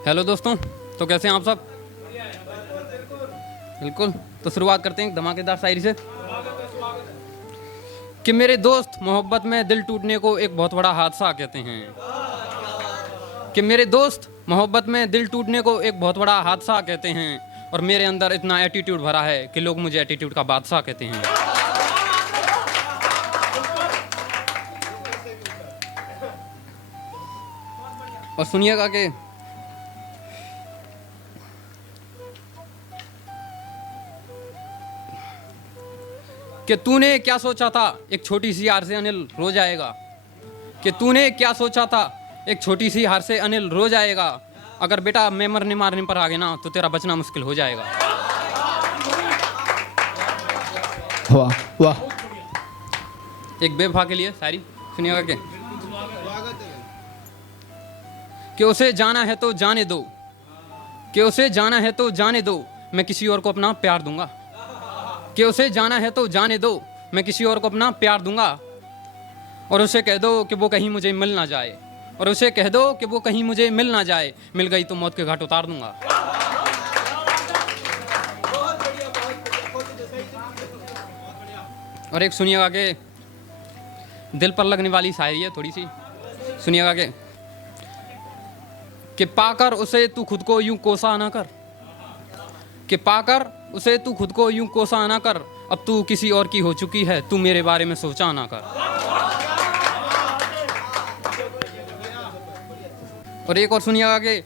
Hello दोस्तों, तो कैसे हैं आप सब? बिल्कुल। तो शुरुआत करते हैं एक धमाकेदार शायरी से कि मेरे दोस्त मोहब्बत में दिल टूटने को एक बहुत बड़ा हादसा कहते हैं। कि मेरे दोस्त मोहब्बत में दिल टूटने को एक बहुत बड़ा हादसा कहते हैं, और मेरे अंदर इतना एटीट्यूड भरा है कि लोग मुझे एटीट्यूड का बादशाह कहते हैं। और सुनिएगा कि तूने क्या सोचा था एक छोटी सी हार से अनिल रो जाएगा। कि तूने क्या सोचा था एक छोटी सी हार से अनिल रो जाएगा। अगर बेटा मैं मरने मारने पर आ गया ना तो तेरा बचना मुश्किल हो जाएगा। वाह वाह। एक बेवफा के लिए शायरी सुनिएगा कि उसे जाना है तो जाने दो, कि उसे जाना है तो जाने दो, मैं किसी और को अपना प्यार दूंगा। कि उसे जाना है तो जाने दो, मैं किसी और को अपना प्यार दूंगा। और उसे कह दो कि वो कहीं मुझे मिल ना जाए, और उसे कह दो कि वो कहीं मुझे मिल ना जाए, मिल गई तो मौत के घाट उतार दूंगा। और एक सुनिएगा कि दिल पर लगने वाली शायरी है थोड़ी सी, सुनिएगा कि पाकर उसे तू खुद को यूं कोसा ना कर। कि पाकर उसे तू खुद को यूं कोसा ना कर, अब तू किसी और की हो चुकी है, तू मेरे बारे में सोचा ना कर। और एक और सुनिएगा कि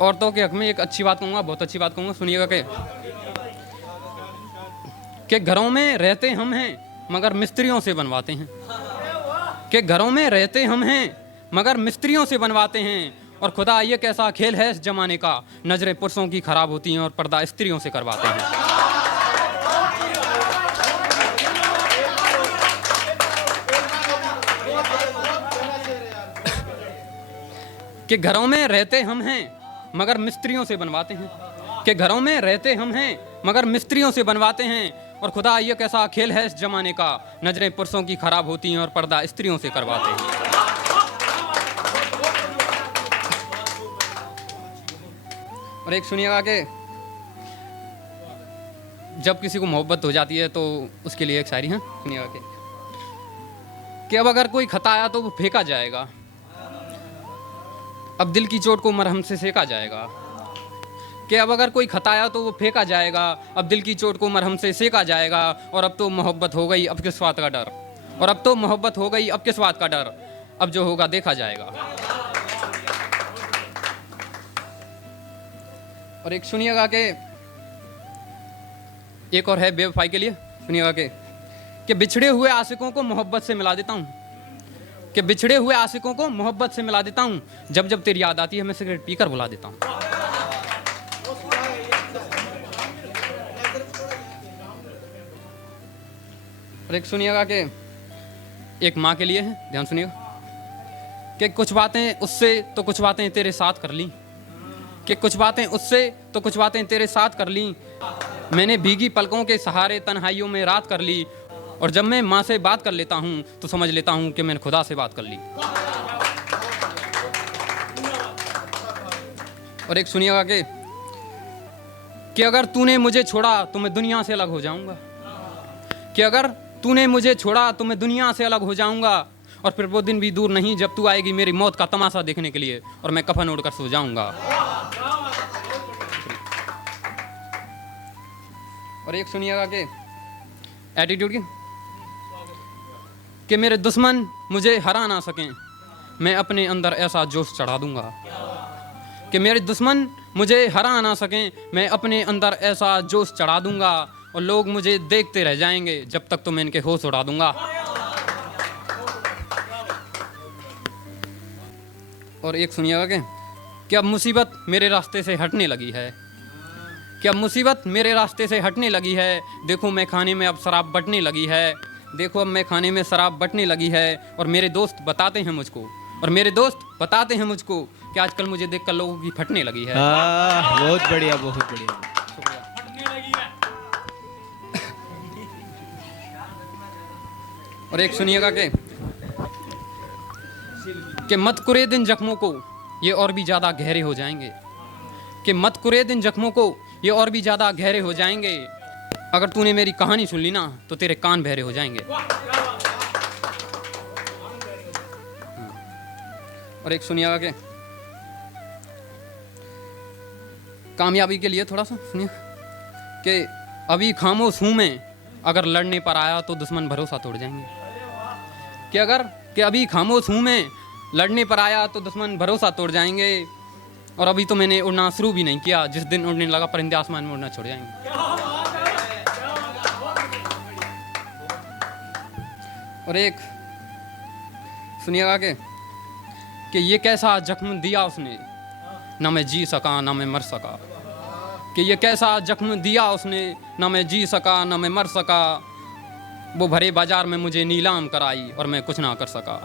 औरतों के हक में एक अच्छी बात कहूँगा, बहुत अच्छी बात कहूँगा, सुनिएगा कि घरों में रहते हम हैं मगर मिस्त्रियों से बनवाते हैं। कि घरों में रहते हम हैं मगर मिस्त्रियों से बनवाते हैं, और खुदा ये कैसा खेल है इस जमाने का, नजरें पुरुषों की खराब होती हैं और पर्दा स्त्रियों से करवाते हैं। कि घरों में रहते हम हैं मगर मिस्त्रियों से बनवाते हैं। कि घरों में रहते हम हैं मगर मिस्त्रियों से बनवाते हैं, और खुदा ये कैसा खेल है इस जमाने का, नजरें पुरुषों की खराब होती हैं और पर्दा स्त्रियों से करवाते हैं। और एक सुनिएगा कि जब किसी को मोहब्बत हो जाती है तो उसके लिए एक शायरी है, सुनिएगा कि अब अगर कोई खता आया तो वो फेंका जाएगा, अब दिल की चोट को मरहम से सेका जाएगा। कि अब अगर कोई खता आया तो वो फेंका जाएगा, अब दिल की चोट को मरहम से सेका जाएगा, और अब तो मोहब्बत हो गई अब किस बात का डर, और अब तो मोहब्बत हो गई अब किस बात का डर, अब जो होगा देखा जाएगा। और एक सुनिएगा कि एक और है बेवफाई के लिए, सुनिएगा कि बिछड़े हुए आशिकों को मोहब्बत से मिला देता हूँ। कि बिछड़े हुए आशिकों को मोहब्बत से मिला देता हूँ, जब जब तेरी याद आती है मैं सिगरेट पीकर बुला देता हूँ। और एक सुनिएगा कि एक माँ के लिए है, ध्यान सुनिएगा कि कुछ बातें उससे तो कुछ बातें तेरे साथ कर ली। कि कुछ बातें उससे तो कुछ बातें तेरे साथ कर ली, मैंने भीगी पलकों के सहारे तन्हाइयों में रात कर ली, और जब मैं माँ से बात कर लेता हूँ तो समझ लेता हूँ कि मैंने खुदा से बात कर ली। और एक सुनिएगा कि अगर तूने मुझे छोड़ा तो मैं दुनिया से अलग हो जाऊंगा। कि अगर तूने मुझे छोड़ा तो मैं दुनिया से अलग हो जाऊंगा, और फिर वो दिन भी दूर नहीं जब तू आएगी मेरी मौत का तमाशा देखने के लिए, और मैं कफन ओढ़कर सो जाऊंगा। और एक सुनिएगा कि एटीट्यूड कि मेरे दुश्मन मुझे हरा ना सकें, मैं अपने अंदर ऐसा जोश चढ़ा दूंगा। कि मेरे दुश्मन मुझे हरा ना सकें, मैं अपने अंदर ऐसा जोश चढ़ा दूंगा, और लोग मुझे देखते रह जाएंगे जब तक तो मैं इनके होश उड़ा दूंगा। और एक सुनिएगा कि अब मुसीबत मेरे रास्ते से हटने लगी है। कि अब मुसीबत मेरे रास्ते से हटने लगी है, देखो मैं खाने में अब शराब बटने लगी है। देखो अब मैं खाने में शराब बटने लगी है, और मेरे दोस्त बताते हैं मुझको, और मेरे दोस्त बताते हैं मुझको कि आजकल मुझे देखकर लोगों की फटने लगी है। बहुत बढ़िया, बहुत बढ़िया। और एक सुनिएगा कि मत कुरे दिन जख्मों को, ये और भी ज़्यादा गहरे हो जाएंगे। कि मत कुरेद इन जख्मों को, ये और भी ज़्यादा गहरे हो जाएंगे। अगर तूने मेरी कहानी सुन ली ना तो तेरे कान बहरे हो जाएंगे। और एक सुनिएगा कि कामयाबी के लिए थोड़ा सा सुनिए कि अभी खामोश हूं मैं, अगर लड़ने पर आया तो दुश्मन भरोसा तोड़ जाएंगे। कि अभी खामोश हूं मैं, लड़ने पर आया तो दुश्मन भरोसा तोड़ जाएंगे। और अभी तो मैंने उड़ना शुरू भी नहीं किया, जिस दिन उड़ने लगा परिंदे आसमान में उड़ना छोड़ जाएंगे। और एक सुनिएगा कि ये कैसा जख्म दिया उसने, ना मैं जी सका ना मैं मर सका। कि ये कैसा जख्म दिया उसने, ना मैं जी सका ना मैं मर सका। वो भरे बाजार में मुझे नीलाम कराई और मैं कुछ ना कर सका।